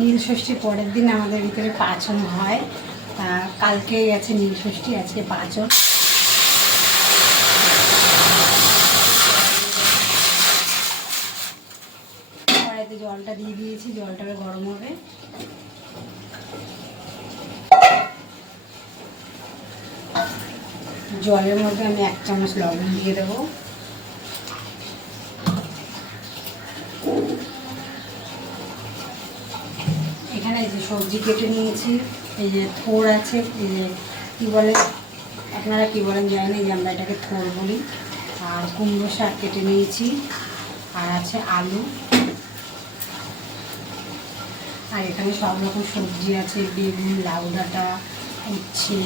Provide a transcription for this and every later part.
নীল ষষ্ঠীর পরের দিন আমাদের ভিতরে পাচন হয়। তা কালকে আছে নীল ষষ্ঠী আজকে পাচন। কড়াইতে জলটা দিয়ে দিয়েছি জলটাকে গরম হবে। জলের মধ্যে আমি এক চামচ লবণ দিয়ে দেবো এখানে এই যে সবজি কেটে নিয়েছি। এই যে থোর আছে, এই যে কী বলে, আপনারা কী বলেন জানি না যে আমরা এটাকে থোর বলি। আর কুমড়ো শাক কেটে নিয়েছি, আর আছে আলু। আর এখানে সব রকম সবজি আছে, বেগুন, লাউ ডাঁটা, উচ্ছে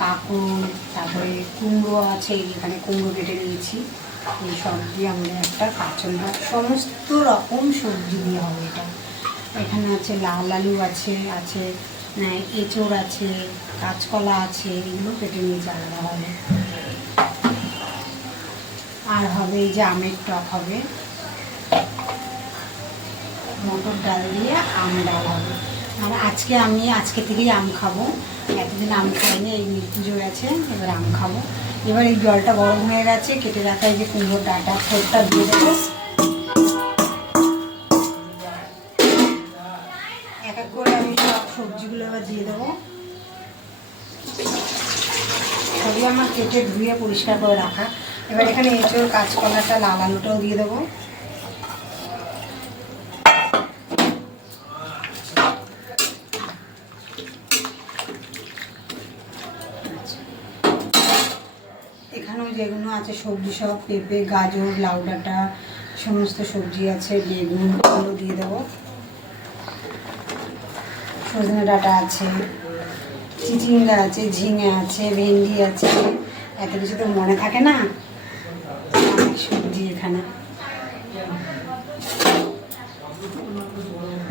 কাঁকরোল তারপরে কুমড়ো আছে এখানে কুমড়ো কেটে নিয়েছি। এই সব দিয়ে আমাদের একটা ভাত সমস্ত রকম সবজি দিয়ে হবে এটা। এখানে আছে লাল আলু আছে আছে এঁচোড় আছে, কাঁচকলা আছে, এগুলো কেটে নিয়েছি হবে। আর হবে এই যে আমের টক হবে। মটর ডাল দিয়ে আম ডাল হবে। আর আজকে আমি, আজকে থেকেই আম খাব। এতদিন আম খাইনি, এই পুজো গেছে এবার আম খাব। এবার এই জলটা গরম হয়ে গেছে, কেটে রাখা এই যে কুমড়োর ডাটা ঠোঁটটা দিয়ে দেবো। সবজিগুলো এবার দিয়ে দেবো। সবই আমার কেটে ধুয়ে পরিষ্কার করে রাখা। এবার এখানে এঁচোর কাঁচকলাটা, লাল আলুটাও দিয়ে দেবো। এখানেও যেগুলো আছে, সবজি সব, পেঁপে, গাজর, লাউ ডাঁটা, সমস্ত সবজি আছে, বেগুন দিয়ে দেবো। সজনে ডাঁটা আছে, চিচিঙ্গা আছে, ঝিঙে আছে, ভেন্ডি আছে, এত কিছু তো মনে থাকে না। সবজি এখানে।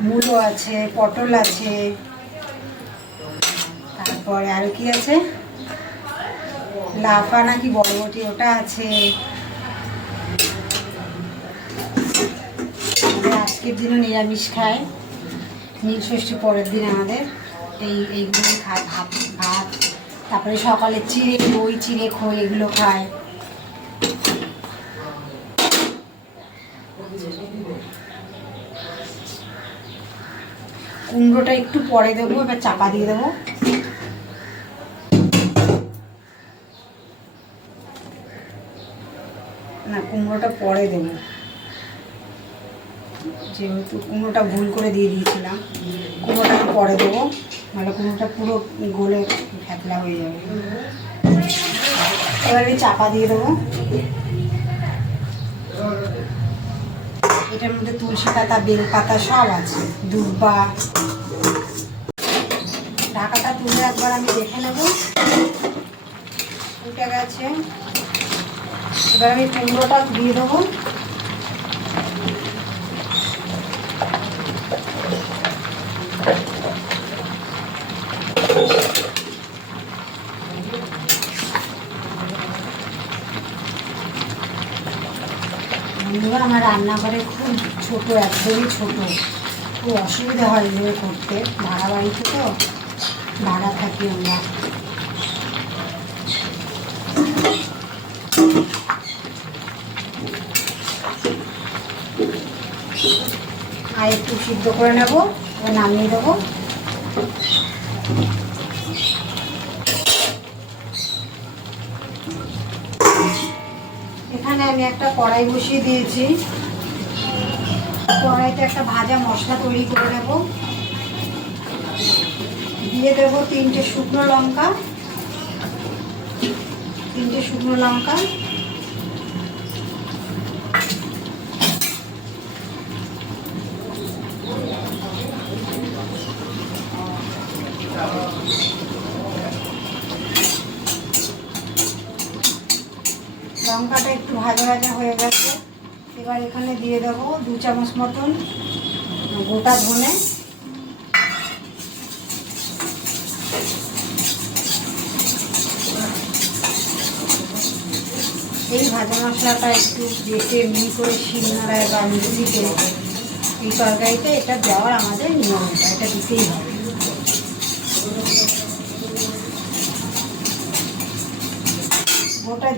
মূলো আছে, পটল আছে, তারপরে আর কি আছে? লাফা নাকি বড়বটি ওটা আছে। আজকের দিনও নিরামিষ খায়। নীল ষষ্ঠী পরের দিন আমাদের এই এইগুলো খায়, ভাত ভাত। তারপরে সকালে চিড়ে দই, চিড়ে খই এগুলো খায়। কুমড়োটা একটু পরে দেবো, এবার চাপা দিয়ে দেবো। না, কুমড়োটা পরে দেবো। যেহেতু কুমড়োটা ভুল করে দিয়ে দিয়েছিলাম, কুমড়োটা আমি পরে দেবো, নাহলে কুমড়োটা পুরো গলে ফ্যাতলা হয়ে যাবে। এবার আমি চাপা দিয়ে দেবো। এটার মধ্যে তুলসী পাতা, বেল পাতা সব আছে, দুব্বা। ঢাকাটা তুলে একবার আমি দেখে নেব। উঠে গেছে। এবার আমি কুমড়োটা দিয়ে দেবো। বন্ধুরা আমার রান্নাঘরে খুব ছোট, একদমই ছোট। খুব অসুবিধা হয় এগুলো করতে। ভাড়া বাড়িতে তো, ভাড়া থাকি আমরা। আর একটু সিদ্ধ করে নেব নামিয়ে দেবো। আমি একটা কড়াই বসিয়ে দিয়েছি। কড়াইতে একটা ভাজা মশলা তৈরি করে নেব। দিয়ে দেবো তিনটে শুকনো লঙ্কা। তিনটে শুকনো লঙ্কা লঙ্কাটা একটু ভাজা ভাজা হয়ে গেছে। এবার এখানে দিয়ে দেবো দু চামচ মতন গোটা ধনে। এই ভাজা মশলাটা একটু বেটে মিহি করে শিলনোড়ায় বা মিক্সিতে এই তরকারিতে এটা দেওয়ার আমাদের নিয়ম, এটা দিতেই হবে।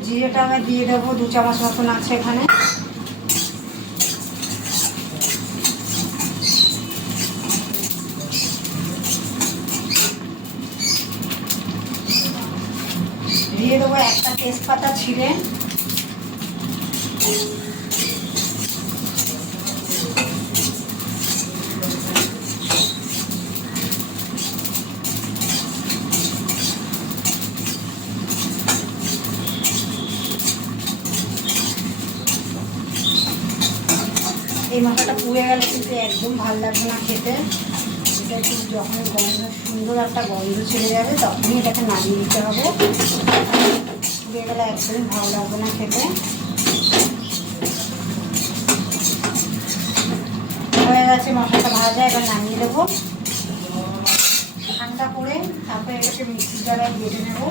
জিরেটা আমি দিয়ে দেবো দু চামচ মতন আছে এখানে। দিয়ে দেবো একটা তেজপাতা ছিঁড়ে। এই মশলাটা পুড়ে গেলে কিন্তু একদম ভালো লাগবে না খেতে। এটা একটু যখন গন্ধ, সুন্দর একটা গন্ধ ছেড়ে যাবে, তখনই এটাকে নামিয়ে দিতে হবে। পুড়ে গেলে একদমই ভালো লাগবে না খেতে। হয়ে গেছে মশলাটা ভাজা, এবার নামিয়ে দেবো। ঠান্ডা করে তারপরে এটাকে মিক্সির জায়গায় বেটে নেব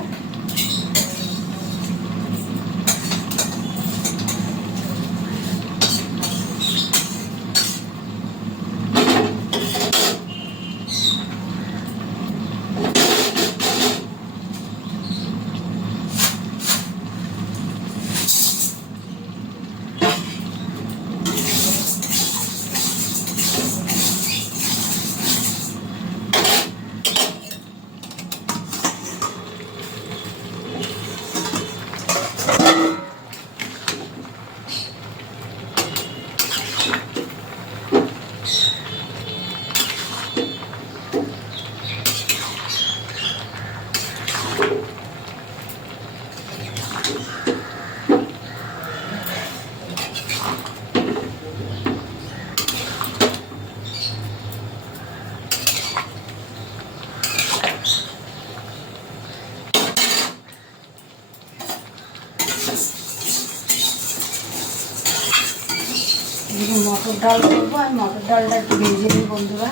এদিকে মটর ডাল করব আর মটর ডালটা একটু ভেজে নিই বন্ধুরা।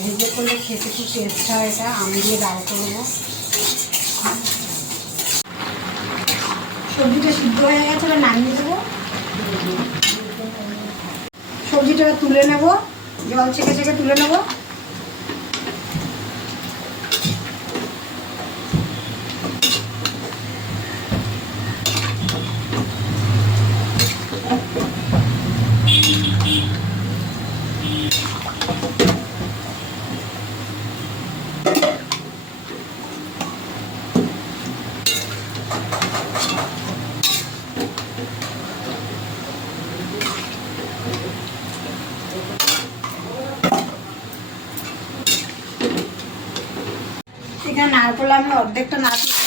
ভেজে করলে খেতে খুব টেস্ট হয় এটা, আমি দিয়ে ডাল করব। সবজিটা সিদ্ধ হয়ে গেছে, এবার নামিয়ে দেবো। সবজিটা তুলে নেব, জল ছেঁকে ছেঁকে তুলে নেব। এখানে নারকোল আমি অর্ধেকটা নারকোল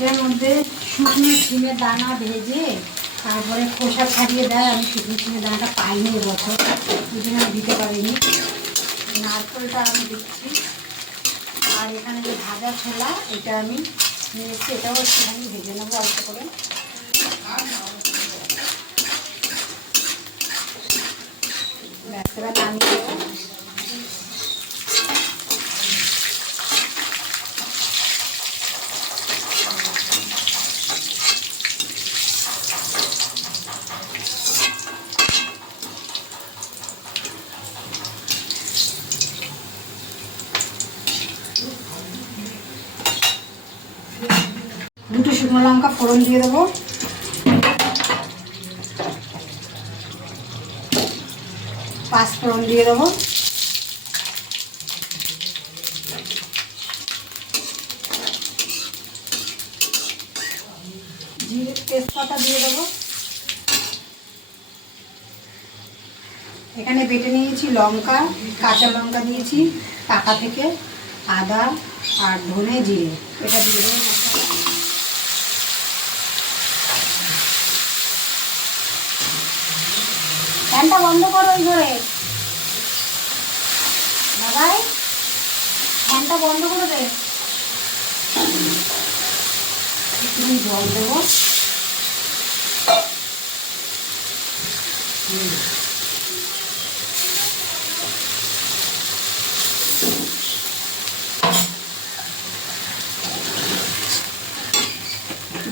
এটার মধ্যে শুকনো সিমের দানা ভেজে তারপরে খোসা ছাড়িয়ে দেয়। আমি শুকনো সিমের দানাটা পাইনি এবছর ওই জন্য আমি দিতে পারিনি। নারকেলটা আমি দিচ্ছি। আর এখানে যে ভাজা ছোলা, এটা আমি নিয়েছি। এটাও একটুখানি ভেজে নেব অল্প করে। নামিয়ে দুটো শুকনো লঙ্কা ফোড়ন দিয়ে দেবো। পাঁচ ফোড়ন দিয়ে দেবো। জিরে তেজপাতা দিয়ে দেবো। এখানে বেটে নিয়েছি লঙ্কা, কাঁচা লঙ্কা দিয়েছি, টাকা থেকে আদা আর ধনে জিরে। এটা দিয়ে দেবো মশলা। ফ্যানটা বন্ধ করো ওই ঘরে। বাবাই, ফ্যানটা বন্ধ করে দে। জল দেবো।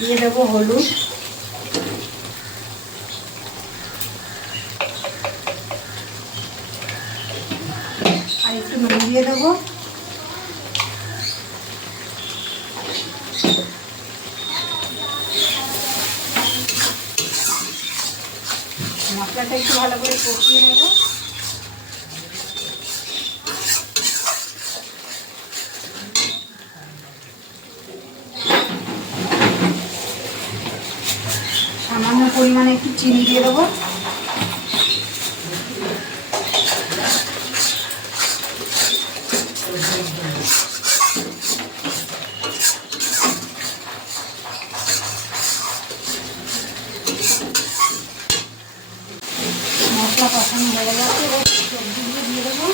দিয়ে দেবো হলুদ আর একটু নুন দিয়ে দেবো মশলাটা একটু ভালো করে কষিয়ে নেব। সামান্য পরিমাণে একটু চিনি দিয়ে দেবো মশলা কষানো হয়ে গেছে এবার সবজিগুলো দিয়ে দেবো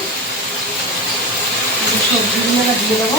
এই সবজিগুলো এবার দিয়ে দেবো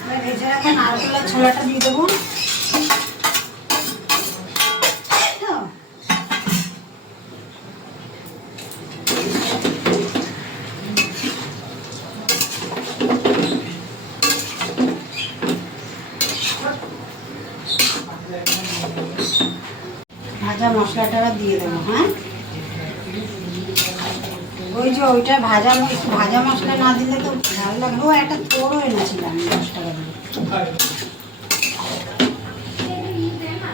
এবার ভেজে রাখা নারকেলের ছোলাটা দিয়ে দেবো তো, ভাজা মশলাটা দিয়ে দেবো হ্যাঁ? ওই যে ওইটা ভাজা ভাজা মশলা না দিলে তো ভালো লাগবে। ও একটা তোরও এনেছিলাম দশ টাকা দিয়ে।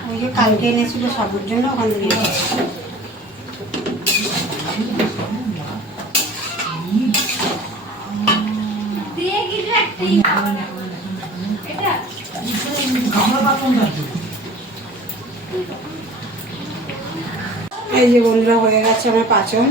ওই যে কালকে এনেছিল সবুর জন্য ওখান থেকে এনেছি। এই যে বন্ধুরা হয়ে গেছে আমার পাচন